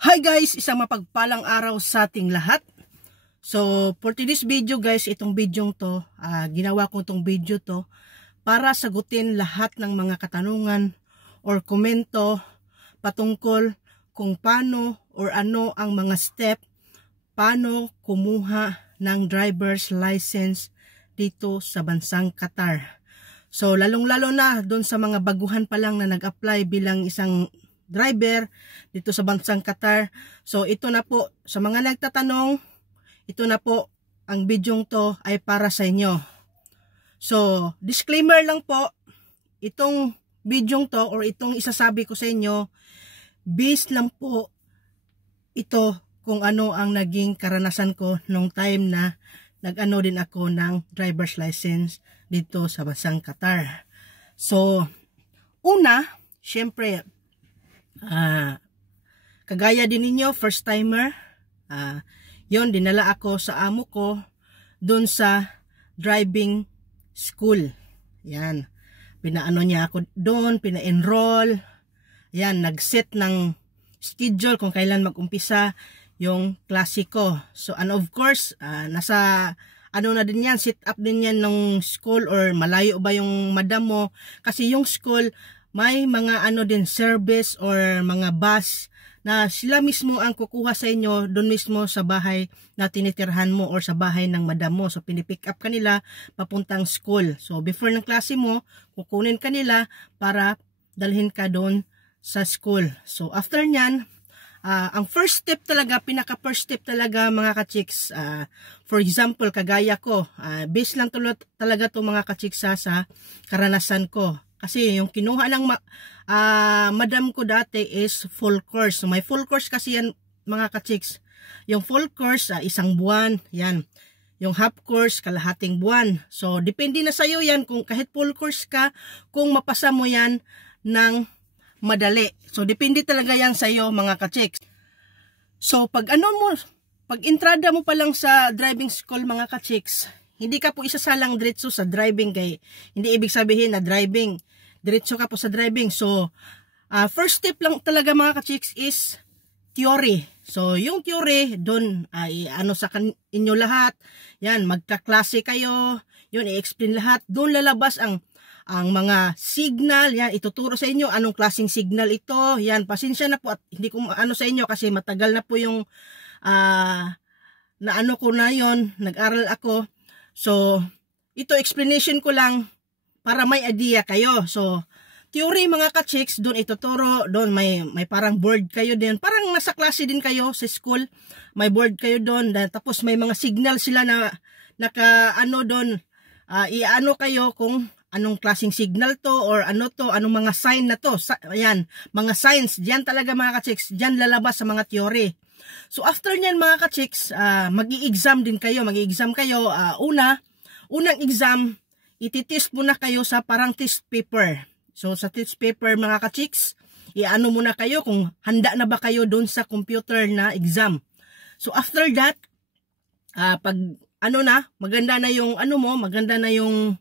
Hi guys! Isang mapagpalang araw sa ating lahat. So, for today's video guys, itong video to, ginawa ko itong video to para sagutin lahat ng mga katanungan or komento patungkol kung paano or ano ang mga step paano kumuha ng driver's license dito sa bansang Qatar. So, lalong-lalo na doon sa mga baguhan pa lang na nag-apply bilang isang driver dito sa bansang Qatar. So ito na po, sa mga nagtatanong, ito na po, ang bidyong to ay para sa inyo. So disclaimer lang po, itong bidyong to or itong isasabi ko sa inyo, based lang po ito kung ano ang naging karanasan ko nung time na nag-ano din ako ng driver's license dito sa bansang Qatar. So una, syempre, kagaya din ninyo, first timer, yon, dinala ako sa amo ko doon sa driving school. Yan, pinaano niya ako doon, pina-enroll, yan, nag-set ng schedule kung kailan mag-umpisa yung klase ko. So and of course, nasa ano na din yan, set up din yan ng school or malayo ba yung madam mo, kasi yung school may mga ano din, service or mga bus na sila mismo ang kukuha sa inyo doon mismo sa bahay na tinitirhan mo or sa bahay ng madam mo. So pinipick up kanila papuntang school. So before ng klase mo, kukunin kanila para dalhin ka doon sa school. So after nyan, ang first step talaga, pinaka first step talaga mga ka-chicks, for example, kagaya ko, based lang talaga to mga ka-chicks sa karanasan ko. Kasi yung kinuha ng madam ko dati is full course. So may full course kasi yan mga ka-chicks. Yung full course, isang buwan, yan. Yung half course, kalahating buwan. So depende na sa'yo yan kung kahit full course ka, kung mapasa mo yan ng madali. So depende talaga yan sa'yo mga ka-chicks. So pag entrada mo pa lang sa driving school mga ka-chicks, hindi ka po isasalang diretso sa driving, kay hindi ibig sabihin na driving diretso ka po sa driving. So first step lang talaga mga ka-chicks is theory. So yung theory doon ay ano sa inyo lahat, yan, magkaklase kayo, yun, i-explain lahat, doon lalabas ang mga signal, yan, ituturo sa inyo anong klaseng signal ito, yan, pasensya na po at hindi ko ano sa inyo kasi matagal na po yung na ano ko na yon, nag-aral ako. So ito explanation ko lang para may idea kayo. So theory mga ka-chicks, doon ituturo, doon may parang board kayo din, parang nasa klase din kayo sa school, may board kayo doon, tapos may mga signal sila na naka ano doon, iano kayo kung anong klaseng signal to or ano to, anong mga sign na to. Ayan, mga signs, diyan talaga mga ka-chicks, diyan lalabas sa mga theory. So after nyan mga ka-chicks, mag-i-exam din kayo, unang exam, ititest muna kayo sa parang test paper. So sa test paper mga ka-chicks, iano muna kayo kung handa na ba kayo doon sa computer na exam. So after that, pag ano na, maganda na yung ano mo, maganda na yung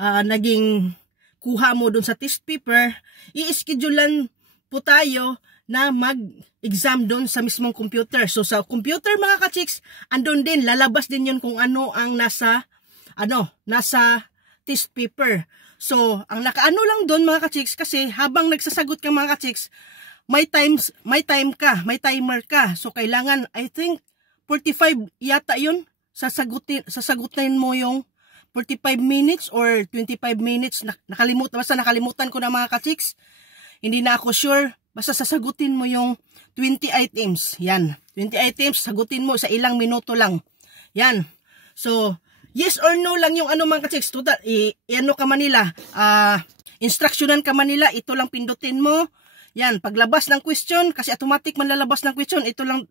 naging kuha mo doon sa test paper, i-schedulean po tayo na mag-exam doon sa mismong computer. So sa computer mga ka-chicks, andun din, lalabas din yun kung ano ang nasa test paper. So ang nakaano lang doon mga ka-chicks, kasi habang nagsasagot ka mga ka-chicks, may timer ka. So kailangan, I think 45 yata yun, sasagutin mo yung 45 minutes or 25 minutes, nakalimutan ko na mga ka-chicks, hindi na ako sure, basta sasagutin mo yung 20 items, yan, 20 items, sagutin mo sa ilang minuto lang, yan. So yes or no lang yung ano mga ka-chicks, total, ano ka manila, instructionan ka manila, ito lang pindutin mo, yan, paglabas ng question, kasi automatic man lalabas ng question, ito lang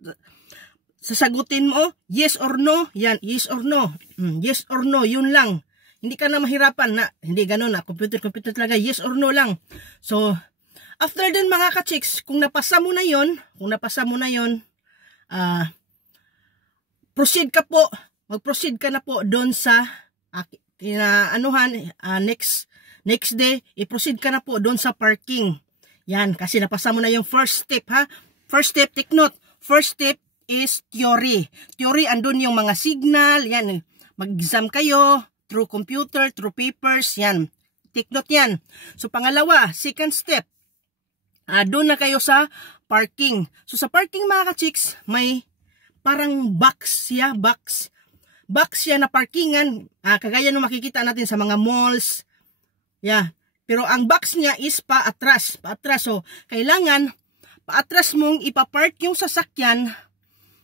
sasagutin mo, yes or no, yan, yes or no, yes or no, yun lang. Hindi ka na mahirapan na, hindi ganun na, computer talaga, yes or no lang. So, after din mga ka-chicks, kung napasa mo na yon, proceed ka po, mag-proceed ka na po doon sa, next day, i-proceed ka na po doon sa parking. Yan, kasi napasa mo na yung first step ha. First step, take note. First step is theory. Theory, andun yung mga signal, yan. Mag-exam kayo, through computer, through papers, yan. Take note yan. So, pangalawa, second step. Doon na kayo sa parking. So, sa parking mga ka-chicks, may parang box siya, box siya na parkingan. Kagaya nung makikita natin sa mga malls. Yeah. Pero ang box niya is paatras. So, kailangan paatras mong ipapark yung sasakyan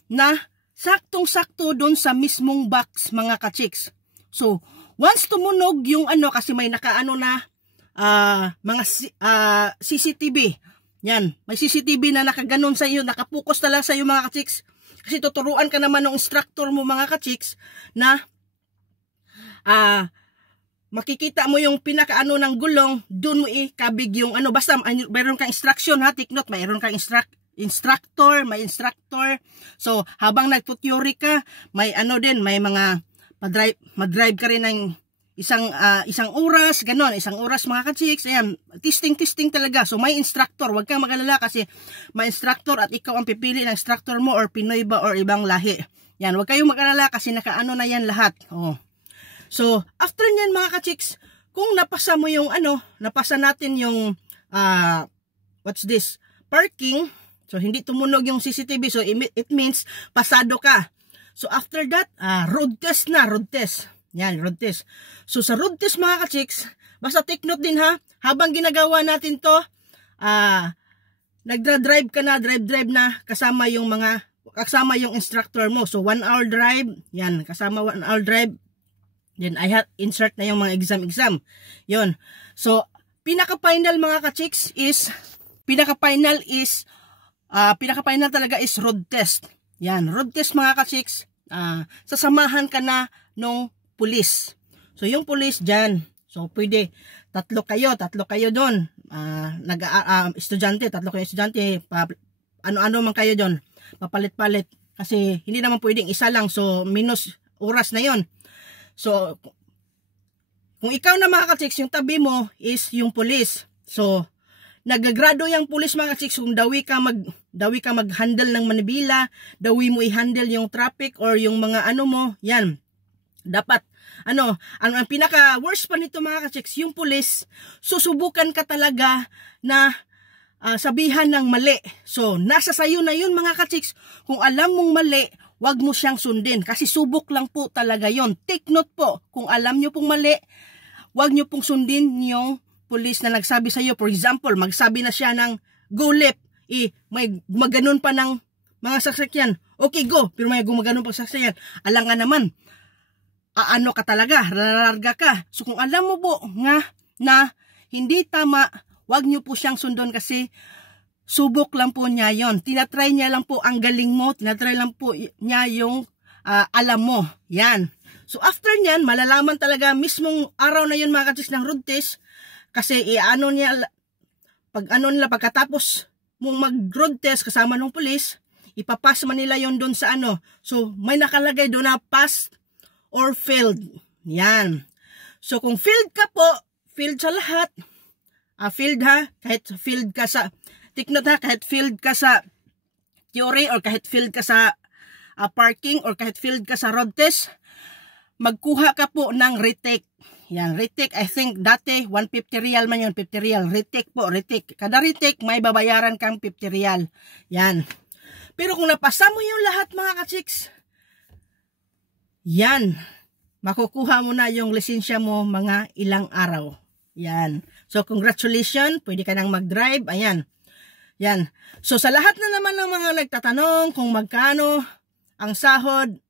na saktong-sakto doon sa mismong box mga ka-chicks. So, once tumunog yung kasi may nakaano na mga CCTV. Yan, may CCTV na nakaganon sa iyo, nakapokus talaga sa iyo mga ka-chicks. Kasi tuturuan ka naman ng instructor mo mga ka-chicks na makikita mo yung pinakaano ng gulong, doon mo ikabig yung basta mayroon kang instruction ha, take note, mayroon kang instructor. So, habang nagtuteory ka, may may mga madrive ka rin ng isang oras, ganon, isang oras mga ka-chicks, ayan, testing talaga. So, may instructor, wag kang mag-alala kasi may instructor at ikaw ang pipili ng instructor mo or Pinoy ba or ibang lahi. Yan, wag kayong mag-alala kasi nakaano na yan lahat. Oh. So, after nyan mga ka-chicks, kung napasa mo yung napasa natin yung what's this? Parking. So, hindi tumunog yung CCTV. So, it means pasado ka. So, after that, road test na. Road test. Yan, road test. So, sa road test mga ka-chicks, basta take note din ha, habang ginagawa natin to, nagdra-drive ka na, drive na, kasama yung instructor mo. So, 1 hour drive. Yan, kasama 1 hour drive. Then, insert na yung mga exam. Yun. So, pinaka-final mga ka-chicks is, pinaka-final talaga is road test. Yan, road test mga ka-chicks, sasamahan ka na nung pulis. So, yung pulis dyan, so, pwede, tatlo kayo doon, estudyante, tatlo kayo estudyante, ano man kayo doon, papalit-palit, kasi hindi naman pwedeng isa lang, so, minus oras na yon. So, kung ikaw na mga ka-chicks, yung tabi mo is yung pulis. So, nagagrado yung pulis mga ka-chicks, kung dawi ka mag-handle ng manibila, dawi mo i-handle yung traffic or yung mga mo, yan. Dapat, ang pinaka-worst pa nito mga ka-chicks, yung pulis, susubukan ka talaga na sabihan ng mali. So, nasa sayo na yun mga ka-chicks, kung alam mong mali, wag mo siyang sundin kasi subok lang po talaga yon. Take note po, kung alam nyo pong mali, wag nyo pong sundin yung pulis na nagsabi sa iyo. For example, magsabi na siya ng go left, may gumaganon pa ng mga sasakyan. Okay, go, pero may gumaganon pa sasakyan. Alangan naman, ka talaga, lalarga ka. So kung alam mo po na hindi tama, wag nyo po siyang sundon kasi subok lang po niya yon. Tinatry niya lang po ang galing mo. Tinatry lang po niya yung alam mo. Yan. So after niyan, malalaman talaga mismong araw na yun mga ka-chicks ng road test. Kasi pagkatapos mong mag-road test kasama ng pulis, ipapass man nila yon doon sa So may nakalagay doon na pass or failed. Yan. So kung failed ka po, failed sa lahat. Failed ha, kahit failed ka sa take note ha, kahit failed ka sa theory or kahit failed ka sa parking or kahit failed ka sa road test, magkuha ka po ng retake. Yan, retake, I think dati 150 real man yun, 50 real. Retake po, retake. Kada retake, may babayaran kang 50 real. Yan. Pero kung napasa mo yung lahat mga ka-chicks, yan, makukuha mo na yung lisensya mo mga ilang araw. Yan. So, congratulations, pwede ka nang mag-drive. Ayan. Yan. So, sa lahat na naman ng mga nagtatanong kung magkano ang sahod,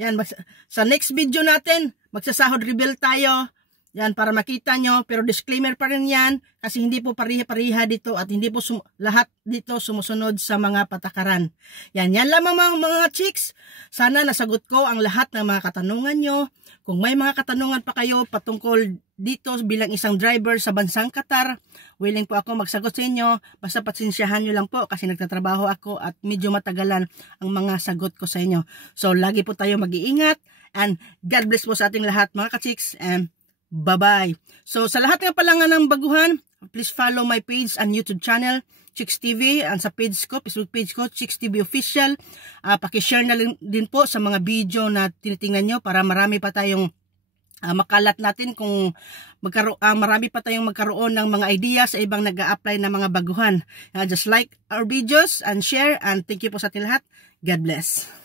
yan, sa next video natin, magsasahod reveal tayo. Yan, para makita nyo. Pero disclaimer pa rin yan, kasi hindi po pariha-pariha dito at hindi po lahat dito sumusunod sa mga patakaran. Yan lamang mga chicks. Sana nasagot ko ang lahat ng mga katanungan nyo. Kung may mga katanungan pa kayo patungkol dito bilang isang driver sa bansang Qatar, willing po ako magsagot sa inyo. Basta patsensyahan nyo lang po kasi nagtatrabaho ako at medyo matagalan ang mga sagot ko sa inyo. So, lagi po tayo mag-iingat and God bless po sa ating lahat mga ka-chicks and bye-bye. So, sa lahat nga pala nga ng baguhan, please follow my page and YouTube channel. Chicks TV, and sa page ko, Facebook page ko, Chicks TV Official. Paki-share na din po sa mga video na tinitingnan nyo para marami pa tayong makalat natin kung marami pa tayong magkaroon ng mga idea sa ibang nag-a-apply na mga baguhan. Just like our videos and share, and thank you po sa ating lahat. God bless.